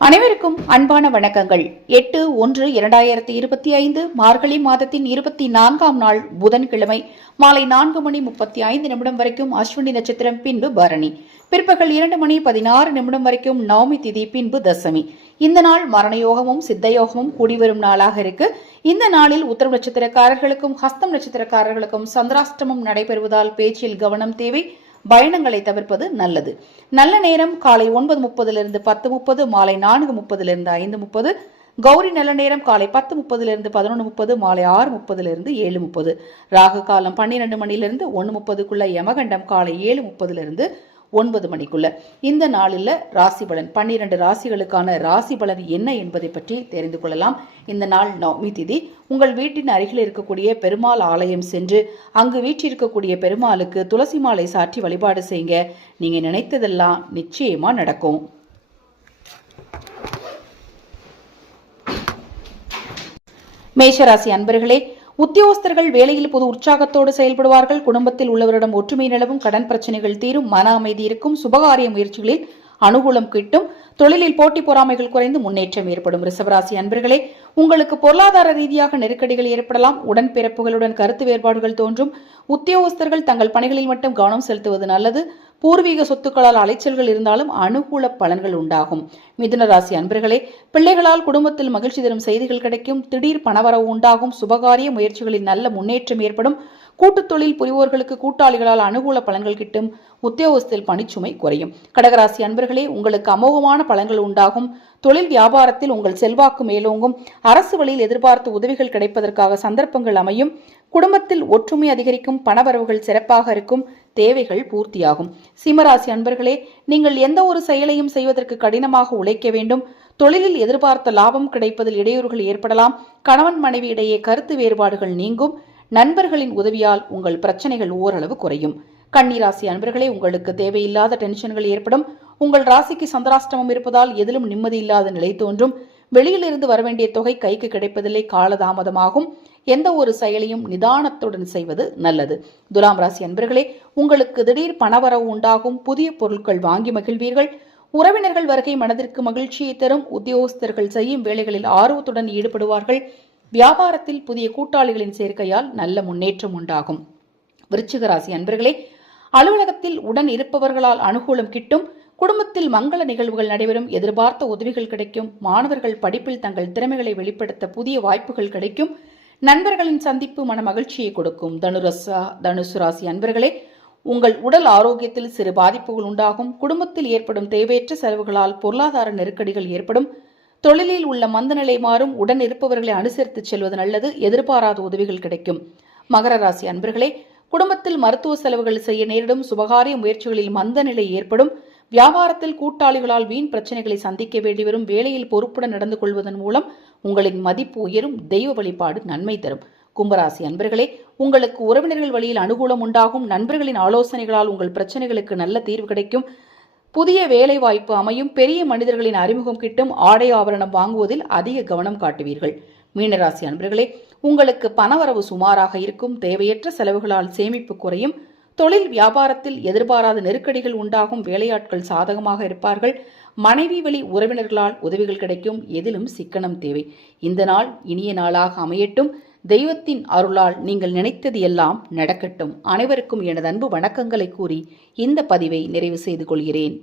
அனைவருக்கும் அன்பான வணக்கங்கள். 8/1/2025 மார்கழி மாதத்தின் 24ஆம் நாள் புதன்கிழமை மாலை 4:35 வரைக்கும் அஸ்வினி நட்சத்திரம், பின்பு பரணி. பிற்பகல் 2:16 வரைக்கும் நவமி திதி, பின்பு தசமி. இந்த நாள் மரணயோகமும் சித்தயோகமும் கூடிவரும் நாளாக இருக்கு. இந்த நாளில் உத்தரம் நட்சத்திரக்காரர்களுக்கும் ஹஸ்தம் நட்சத்திரக்காரர்களுக்கும் சந்திராஷ்டமம் நடைபெறுவதால் பேச்சில் கவனம் தேவை. பயணங்களை தவிர்ப்பது நல்லது. நல்ல நேரம் காலை 9:30 10:30, மாலை 4:30 5:30. கௌரி நல்ல நேரம் காலை 10:30 11:30, மாலை 6:30 7:30. ராகு காலம் 12 மணிலிருந்து 1:30, யமகண்டம் காலை 7:30 9 மணிக்குள்ள. இந்த நாளில் ராசி பலன் 12 ராசிகளுக்கான ராசி பலன் என்ன என்பதை பற்றி தெரிந்து கொள்ளலாம். இந்த நாள் நவமி திதி. உங்கள் வீட்டின் அருகில் இருக்கக்கூடிய பெருமாள் ஆலயம் சென்று அங்கு வீற்றிருக்கக்கூடிய பெருமாளுக்கு துளசி மாலை சாற்றி வழிபாடு செய்யுங்க. நீங்க நினைத்ததெல்லாம் நிச்சயமா நடக்கும். மேஷராசி அன்பர்களே, உத்தியோகஸ்தர்கள் வேலையில் பொது உற்சாகத்தோடு செயல்படுவார்கள். குடும்பத்தில் உள்ளவரிடம் ஒற்றுமை நிலவும். கடன் பிரச்சனைகள் தீரும். மன அமைதி இருக்கும். சுபகாரிய முயற்சிகளில் அனுகூலம் கிட்டும். தொழிலில் போட்டி பொறாமைகள் குறைந்து முன்னேற்றம் ஏற்படும். ரிஷபராசி அன்பர்களே, உங்களுக்கு பொருளாதார ரீதியாக நெருக்கடிகள் ஏற்படலாம். உடன்பிறப்புகளுடன் கருத்து வேறுபாடுகள் தோன்றும். உத்தியோகஸ்தர்கள் தங்கள் பணிகளில் மட்டும் கவனம் செலுத்துவது நல்லது. பூர்வீக சொத்துக்களால் அலைச்சல்கள் இருந்தாலும் அனுகூல பலன்கள் உண்டாகும். மிதுன ராசி அன்பர்களே, பிள்ளைகளால் குடும்பத்தில் மகிழ்ச்சி தரும் செய்திகள் கிடைக்கும். திடீர் பணவரவு உண்டாகும். சுபகாரிய முயற்சிகளில் நல்ல முன்னேற்றம் ஏற்படும். கூட்டுத் தொழில் புரிவோர்களுக்கு கூட்டாளிகளால் அனுகூல பலன்கள் கிட்டும். உத்தியோகத்தில் பணிச்சுமை குறையும். கடகராசி அன்பர்களே, உங்களுக்கு அமோகமான பலன்கள் உண்டாகும். தொழில் வியாபாரத்தில் உங்கள் செல்வாக்கு மேலோங்கும். அரசு வழியில் எதிர்பார்த்த உதவிகள் கிடைப்பதற்காக சந்தர்ப்பங்கள் அமையும். குடும்பத்தில் ஒற்றுமை அதிகரிக்கும். பணவரவுகள் சிறப்பாக இருக்கும். தேவைகள் பூர்த்தியாகும். சிம்மராசி அன்பர்களே, நீங்கள் எந்த ஒரு செயலையும் செய்வதற்கு கடினமாக உழைக்க வேண்டும். தொழிலில் எதிர்பார்த்த லாபம் கிடைப்பதில் இடையூறுகள் ஏற்படலாம். கணவன் மனைவி இடையே கருத்து வேறுபாடுகள் நீங்கும். நண்பர்களின் உதவியால் உங்கள் பிரச்சனைகள் ஓரளவு குறையும். கன்னிராசி அன்பர்களே, உங்களுக்கு தேவையில்லாத டென்ஷன்கள் ஏற்படும். உங்கள் ராசிக்கு சந்திராஷ்டமம் இருப்பதால் எதிலும் நிம்மதி இல்லாத நிலை தோன்றும். வெளியிலிருந்து வரவேண்டிய தொகை கைக்கு கிடைப்பதில்லை. காலதாமதமாகும். எந்த ஒரு செயலையும் நிதானத்துடன் செய்வது நல்லது. துலாம் ராசி அன்பர்களே, உங்களுக்கு திடீர் பணவரவு உண்டாகும். புதிய பொருட்கள் வாங்கி மகிழ்வீர்கள். உறவினர்கள் வருகை மனதிற்கு மகிழ்ச்சியை தரும். உத்தியோகஸ்தர்கள் செய்யும் வேலைகளில் ஆர்வத்துடன் ஈடுபடுவார்கள். வியாபாரத்தில் புதிய கூட்டாளிகளின் சேர்க்கையால் நல்ல முன்னேற்றம் உண்டாகும். விருச்சிக ராசி அன்பர்களே, அலுவலகத்தில் உடன் இருப்பவர்களால் அனுகூலம் கிட்டும். குடும்பத்தில் மங்கள நிகழ்வுகள் நடைபெறும். எதிர்பார்த்த உதவிகள் கிடைக்கும். மாணவர்கள் படிப்பில் தங்கள் திறமைகளை வெளிப்படுத்த புதிய வாய்ப்புகள் கிடைக்கும். நண்பர்களின் சந்திப்பு மன மகிழ்ச்சியை கொடுக்கும். தனுசு ராசி அன்பர்களே, உங்கள் உடல் ஆரோக்கியத்தில் சிறு பாதிப்புகள் உண்டாகும். குடும்பத்தில் ஏற்படும் தேவையற்ற செலவுகளால் பொருளாதார நெருக்கடிகள் ஏற்படும். தொழிலில் உள்ள மந்தநிலை மாறும். உடன் இருப்பவர்களை அனுசரித்து செல்வது நல்லது. எதிர்பாராத உதவிகள் கிடைக்கும். மகர ராசி அன்பர்களே, குடும்பத்தில் மருத்துவ செலவுகள் செய்ய நேரிடும். சுபகாரிய முயற்சிகளில் மந்த நிலை ஏற்படும். வியாபாரத்தில் கூட்டாளிகளால் வீண் பிரச்சனைகளை சந்திக்க வேண்டி வரும். வேலையில் பொறுப்புடன் நடந்து கொள்வதன் மூலம் உங்களின் மதிப்பு உயரும். தெய்வ வழிபாடு நன்மை தரும். கும்பராசி அன்பர்களே, உங்களுக்கு உறவினர்கள் வழியில் அனுகூலம் உண்டாகும். நண்பர்களின் ஆலோசனைகளால் உங்கள் பிரச்சனைகளுக்கு நல்ல தீர்வு கிடைக்கும். புதிய வேலை வாய்ப்பு அமையும். பெரிய மனிதர்களின் அறிமுகம் கிட்டும். ஆடை ஆபரணம் வாங்குவதில் அதிக கவனம் காட்டுவீர்கள். மீனராசி அன்பர்களே, உங்களுக்கு பணவரவு சுமாராக இருக்கும். தேவையற்ற செலவுகளால் சேமிப்பு குறையும். தொழில் வியாபாரத்தில் எதிர்பாராத நெருக்கடிகள் உண்டாகும். வேலையாட்கள் சாதகமாக இருப்பார்கள். மனைவி வழி உறவினர்களால் உதவிகள் கிடைக்கும். எதிலும் சிக்கனம் தேவை. இந்த நாள் இனிய நாளாக அமையட்டும். தெய்வத்தின் அருளால் நீங்கள் நினைத்தது எல்லாம் நடக்கட்டும். அனைவருக்கும் எனது அன்பு வணக்கங்களை கூறி இந்த பதிவை நிறைவு செய்து கொள்கிறேன்.